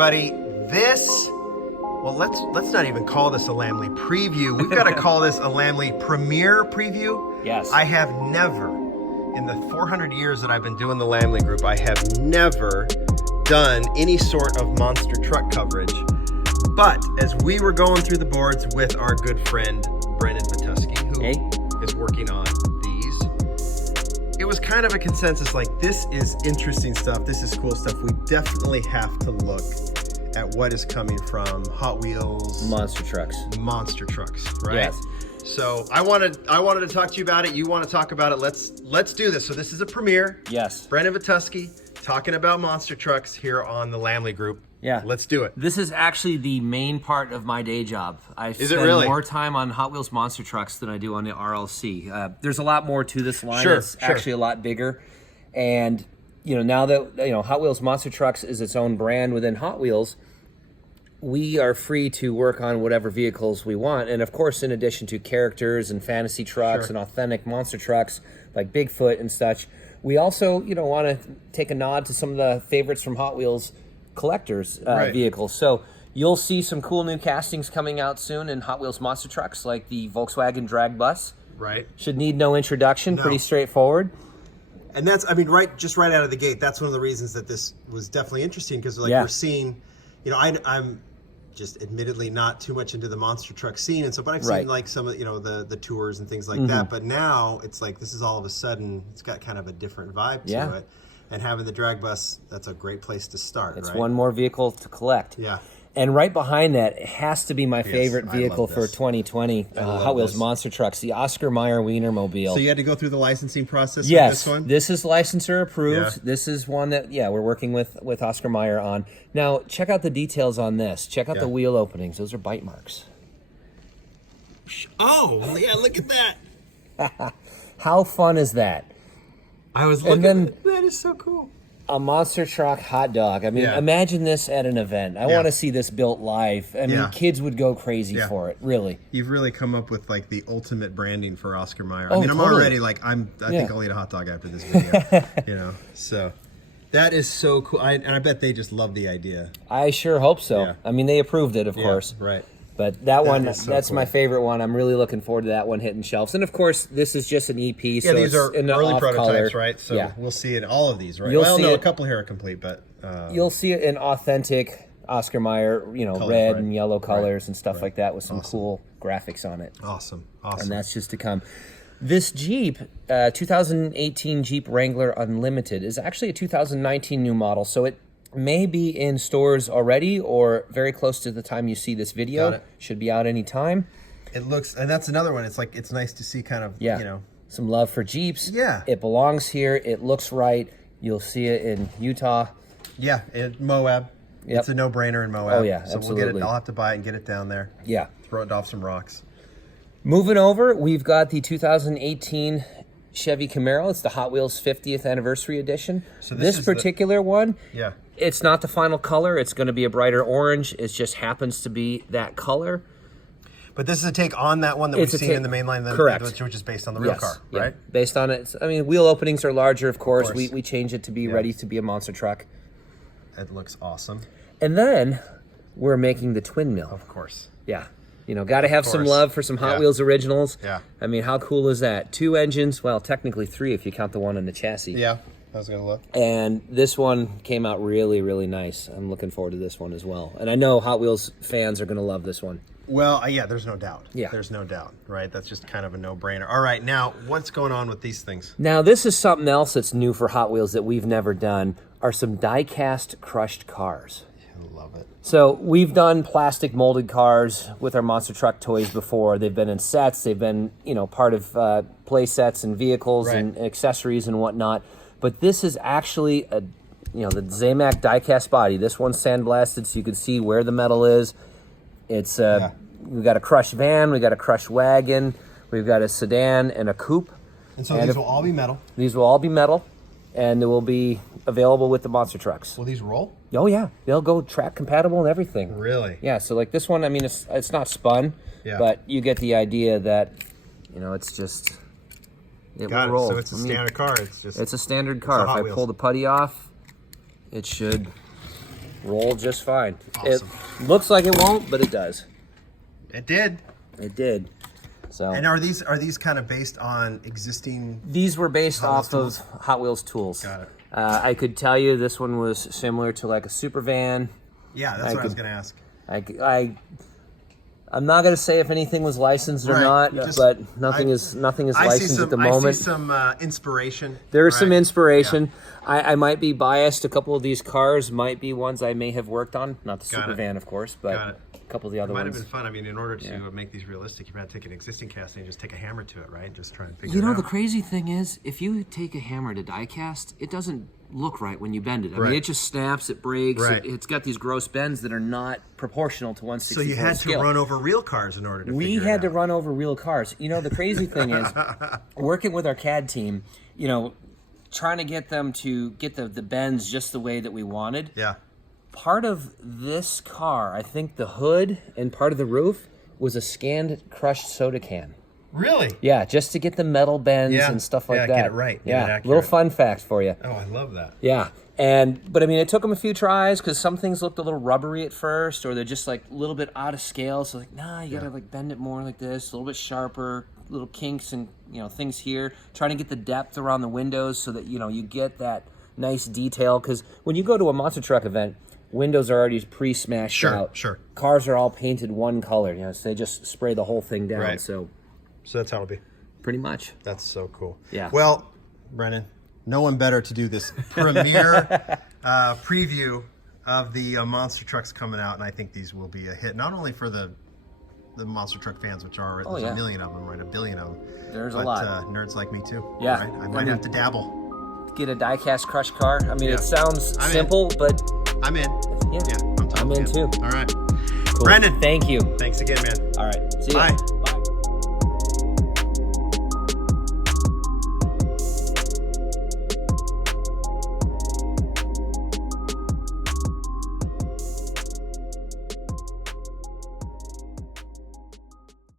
everybody. Well, let's not even call this a Lamley preview. We've got to call this a Lamley premiere preview. Yes. I have never, in the 400 years that I've been doing the Lamley Group, I have never done any sort of monster truck coverage. But as we were going through the boards with our good friend Brendon Vetuskey, who is working on these, it was kind of a consensus like, this is interesting stuff, this is cool stuff. We definitely have to look at what is coming from Hot Wheels. Monster trucks, right? Yes. So I wanted to talk to you about it. You want to talk about it. Let's do this. So this is a premiere. Yes. Brendon Vetuskey talking about monster trucks here on the Lamley Group. Yeah. Let's do it. This is actually the main part of my day job. I spend more time on Hot Wheels monster trucks than I do on the RLC. There's a lot more to this line. It's actually a lot bigger. And now that Hot Wheels monster trucks is its own brand within Hot Wheels, we are free to work on whatever vehicles we want. And of course, in addition to characters and fantasy trucks and authentic monster trucks like Bigfoot and such, we also, want to take a nod to some of the favorites from Hot Wheels collectors vehicles. So you'll see some cool new castings coming out soon in Hot Wheels monster trucks, like the Volkswagen drag bus. Right. Should need no introduction. No. Pretty straightforward. And that's, right out of the gate, that's one of the reasons that this was definitely interesting, because we're seeing, I'm just admittedly not too much into the monster truck scene, and so, but I've seen like some of the tours and things like that. But now it's like, this is all of a sudden, it's got kind of a different vibe to it. And having the drag bus, that's a great place to start. It's one more vehicle to collect. Yeah. And right behind that, it has to be my favorite vehicle for 2020, Hot Wheels monster trucks, the Oscar Mayer Wienermobile. So you had to go through the licensing process with this one? This is licensor approved. Yeah. This is one that, we're working with Oscar Mayer on. Now, check out the details on this. Check out the wheel openings. Those are bite marks. Oh, yeah, look at that. How fun is that? I was looking at that. Is so cool. A monster truck hot dog. Imagine this at an event. I want to see this built live. Kids would go crazy for it, really. You've really come up with like the ultimate branding for Oscar Mayer. I'm already like, I think I'll eat a hot dog after this video. So that is so cool. And I bet they just love the idea. I sure hope so. Yeah. They approved it, of course. Right. But that's my favorite one. I'm really looking forward to that one hitting shelves. And of course, this is just an EP. Yeah, so these are early prototypes, right? So we'll see it in all of these, right? A couple here are complete, but you'll see it in authentic Oscar Mayer, colors, red and yellow colors and stuff like that with some cool graphics on it. Awesome. And that's just to come. This Jeep, 2018 Jeep Wrangler Unlimited, is actually a 2019 new model, so it may be in stores already or very close to the time you see this video. Should be out any time. It looks, and that's another one. It's like, it's nice to see kind of, some love for Jeeps. Yeah. It belongs here. It looks right. You'll see it in Utah. Yeah, in Moab. Yep. It's a no-brainer in Moab. Oh, yeah, so absolutely. we'll get it. I'll have to buy it and get it down there. Yeah. Throw it off some rocks. Moving over, we've got the 2018 Chevy Camaro. It's the Hot Wheels 50th anniversary edition. So this particular one, it's not the final color. It's going to be a brighter orange. It just happens to be that color. But this is a take on that one that we've seen in the main line, which is based on the real car, right? Based on it. Wheel openings are larger, of course. We change it to be ready to be a monster truck. It looks awesome. And then we're making the twin mill. Of course. Yeah. Got to have some love for some Hot Wheels originals. Yeah. How cool is that? 2 engines, well, technically 3 if you count the one in the chassis. Yeah, I was going to look. And this one came out really, really nice. I'm looking forward to this one as well. And I know Hot Wheels fans are going to love this one. Well, there's no doubt. Yeah. There's no doubt, right? That's just kind of a no-brainer. All right, now, what's going on with these things? Now, this is something else that's new for Hot Wheels that we've never done, are some die-cast crushed cars. I love it. So we've done plastic molded cars with our monster truck toys before. They've been in sets. They've been, part of play sets and vehicles and accessories and whatnot. But this is actually the Zamac diecast body. This one's sandblasted so you can see where the metal is. It's we've got a crushed van, we've got a crushed wagon, we've got a sedan and a coupe. And so these will all be metal. These will all be metal, and they will be available with the monster trucks. Will these roll? Oh yeah, they'll go track compatible and everything. Really? Yeah. So like this one, it's not spun, but you get the idea that it's just it will roll. So it's a standard car. It's a standard car. If I pull the putty off, it should roll just fine. Awesome. It looks like it won't, but it does. It did. It did. So. And are these kind of based on existing? These were based off of Hot Wheels tools. Got it. I could tell you this one was similar to like a super van. Yeah, that's what I was going to ask. I'm not going to say if anything was licensed or not, but nothing is licensed at the moment. I see some inspiration. There is some inspiration. Yeah. I might be biased. A couple of these cars might be ones I may have worked on. Not the super van, of course, but a couple of the other ones. It might have been fun. I mean, in order to make these realistic, you might take an existing casting and just take a hammer to it, right? Just try and figure it out. You know, the crazy thing is, if you take a hammer to die cast, it doesn't look right when you bend it. I mean, it just snaps, it breaks, it's got these gross bends that are not proportional to 1/64 So you had to run over real cars in order to figure it out. We had to run over real cars. You know, the crazy thing is, working with our CAD team, you know, trying to get them to get the bends just the way that we wanted. Yeah. Part of this car, I think the hood and part of the roof was a scanned crushed soda can. Really? Yeah, just to get the metal bends and stuff like that. Get it right. Yeah, little fun fact for you. Oh, I love that. Yeah, but I mean, it took them a few tries because some things looked a little rubbery at first, or they're just like a little bit out of scale. So like, nah, you gotta like bend it more like this, a little bit sharper, little kinks and things here. Trying to get the depth around the windows so that you get that nice detail. Because when you go to a monster truck event, windows are already pre-smashed out. Sure. Cars are all painted one color. So they just spray the whole thing down. Right. So that's how it'll be. Pretty much. That's so cool. Yeah. Well, Brendon, no one better to do this premiere preview of the monster trucks coming out, and I think these will be a hit, not only for the monster truck fans, which are there's a million of them, right? A billion of them. There's a lot. Nerds like me too. Yeah. Right? I might have to dabble. Get a die-cast crushed car. I mean, it sounds simple, but I'm in. Yeah, I'm in too. All right. Cool. Brendon, thank you. Thanks again, man. All right. See you. Bye.